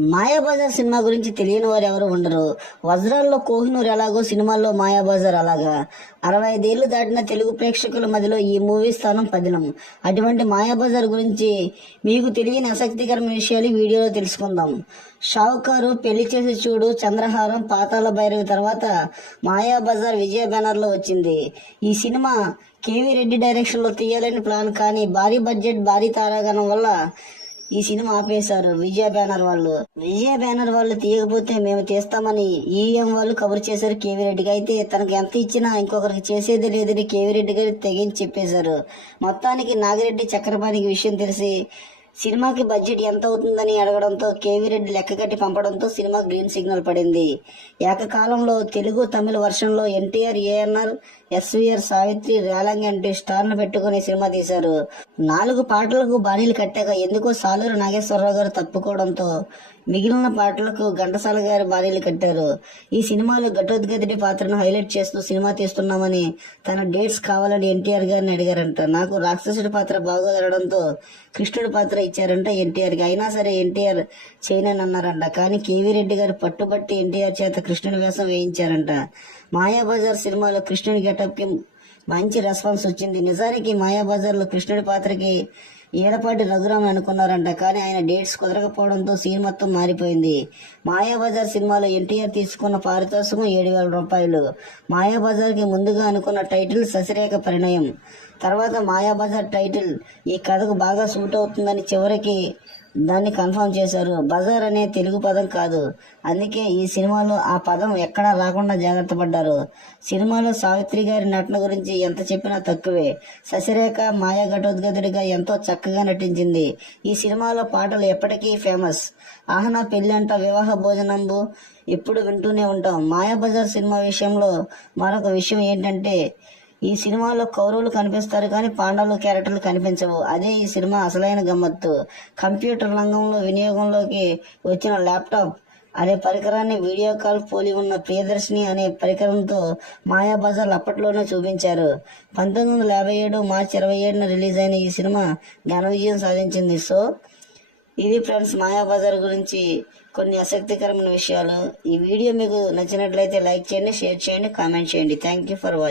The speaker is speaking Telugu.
మాయాబజార్ సినిమా గురించి తెలియని వారు ఎవరు ఉండరు. వజ్రాల్లో కోహినూర్ ఎలాగో సినిమాల్లో మాయాబజార్ అలాగా. అరవై ఐదేళ్ళు దాటిన తెలుగు ప్రేక్షకుల మధ్యలో ఈ మూవీ స్థానం పదినం అటువంటి మాయాబజార్ గురించి మీకు తెలియని ఆసక్తికరమైన విషయాలు వీడియోలో తెలుసుకుందాం. షావుకారు పెళ్ళి చేసి చూడు చంద్రహారం పాతాల భైరవి తర్వాత మాయాబజార్ విజయ బ్యానర్లో వచ్చింది. ఈ సినిమా కేవీ రెడ్డి డైరెక్షన్లో తీయాలని ప్లాన్ కానీ భారీ బడ్జెట్ భారీ తారాగణం వల్ల ఈ సినిమా ఆపేశారు. విజయ బ్యానర్ వాళ్ళు. విజయ బ్యానర్ వాళ్ళు తీయకపోతే మేము తీస్తామని ఈఎం వాళ్ళు కబురు చేశారు కేవీ రెడ్డికి అయితే తనకు ఎంత ఇచ్చినా ఇంకొకరికి చేసేది లేదని కేవీ రెడ్డి గారు తెగించి చెప్పేశారు. మొత్తానికి నాగిరెడ్డి చక్రపాణికి విషయం తెలిసి సినిమాకి బడ్జెట్ ఎంత అవుతుందని అడగడంతో కేవీ రెడ్డి లెక్క కట్టి పంపడంతో సినిమా గ్రీన్ సిగ్నల్ పడింది. ఏకకాలంలో తెలుగు తమిళ వర్షన్లో ఎన్టీఆర్ ఏఎన్ఆర్ ఎస్వీఆర్ సావిత్రి రేలంగి అంటే స్టార్ను పెట్టుకుని సినిమా తీశారు. నాలుగు పాటలకు బాణీలు కట్టాక ఎందుకో సాలూరు నాగేశ్వరరావు గారు తప్పుకోవడంతో మిగిలిన పాటలకు ఘంటసాల గారి బాణీలు కట్టారు. ఈ సినిమాలో ఘటోద్గతుడి పాత్రను హైలైట్ చేస్తూ సినిమా తీస్తున్నామని తన డేట్స్ కావాలని ఎన్టీఆర్ గారిని అడిగారంట. నాకు రాక్షసుడి పాత్ర బాగోదనడంతో కృష్ణుడి పాత్ర ఇచ్చారంట ఎన్టీఆర్కి. అయినా సరే ఎన్టీఆర్ చేయనని అన్నారంట కానీ కేవీ రెడ్డి గారు పట్టుబట్టి ఎన్టీఆర్ చేత కృష్ణుడి వేషం వేయించారంట. మాయాబజార్ సినిమాలో కృష్ణుడి గెటప్కి మంచి రెస్పాన్స్ వచ్చింది. నిజానికి మాయాబజార్లో కృష్ణుడి పాత్రకి ఏడపాటి రఘురామ్ అనుకున్నారంట కానీ ఆయన డేట్స్ కుదరకపోవడంతో సీన్ మొత్తం మారిపోయింది. మాయాబజార్ సినిమాలో ఎన్టీఆర్ తీసుకున్న పారితోషికం ఏడు వేల రూపాయలు. మాయాబజార్కి ముందుగా అనుకున్న టైటిల్ ససిరేఖ పరిణయం. తర్వాత మాయాబజార్ టైటిల్ ఈ కథకు బాగా సూట్ అవుతుందని చివరికి దాన్ని కన్ఫర్మ్ చేశారు. బజార్ అనే తెలుగు పదం కాదు. అందుకే ఈ సినిమాలో ఆ పదం ఎక్కడా రాకుండా జాగ్రత్త పడ్డారు. సినిమాలో సావిత్రి గారి నటన గురించి ఎంత చెప్పినా తక్కువే. శశిరేఖ మాయా ఘటోద్గతుడిగా ఎంతో చక్కగా నటించింది. ఈ సినిమాలో పాటలు ఎప్పటికీ ఫేమస్. ఆహనా పెళ్ళంట వివాహ భోజనంబు ఎప్పుడు వింటూనే ఉంటాం. మాయా బజార్ సినిమా విషయంలో మరొక విషయం ఏంటంటే ఈ సినిమాలో కౌరవులు కనిపిస్తారు కానీ పాండవులు క్యారెక్టర్లు కనిపించవు. అదే ఈ సినిమా అసలైన గమ్మత్తు. కంప్యూటర్ రంగంలో వినియోగంలోకి వచ్చిన ల్యాప్టాప్. అనే పరికరాన్ని వీడియో కాల్ పోలి ఉన్న ప్రియదర్శిని అనే పరికరంతో మాయాబజార్ అప్పట్లోనే చూపించారు. పంతొమ్మిది వందల యాభై ఏడు మార్చి ఇరవై ఏడున రిలీజ్ అయిన ఈ సినిమా ఘన విజయం సాధించింది. సో ఇది ఫ్రెండ్స్ మాయాబజార్ గురించి కొన్ని ఆసక్తికరమైన విషయాలు. ఈ వీడియో మీకు నచ్చినట్లయితే లైక్ చేయండి షేర్ చేయండి కామెంట్ చేయండి. Thank you for watching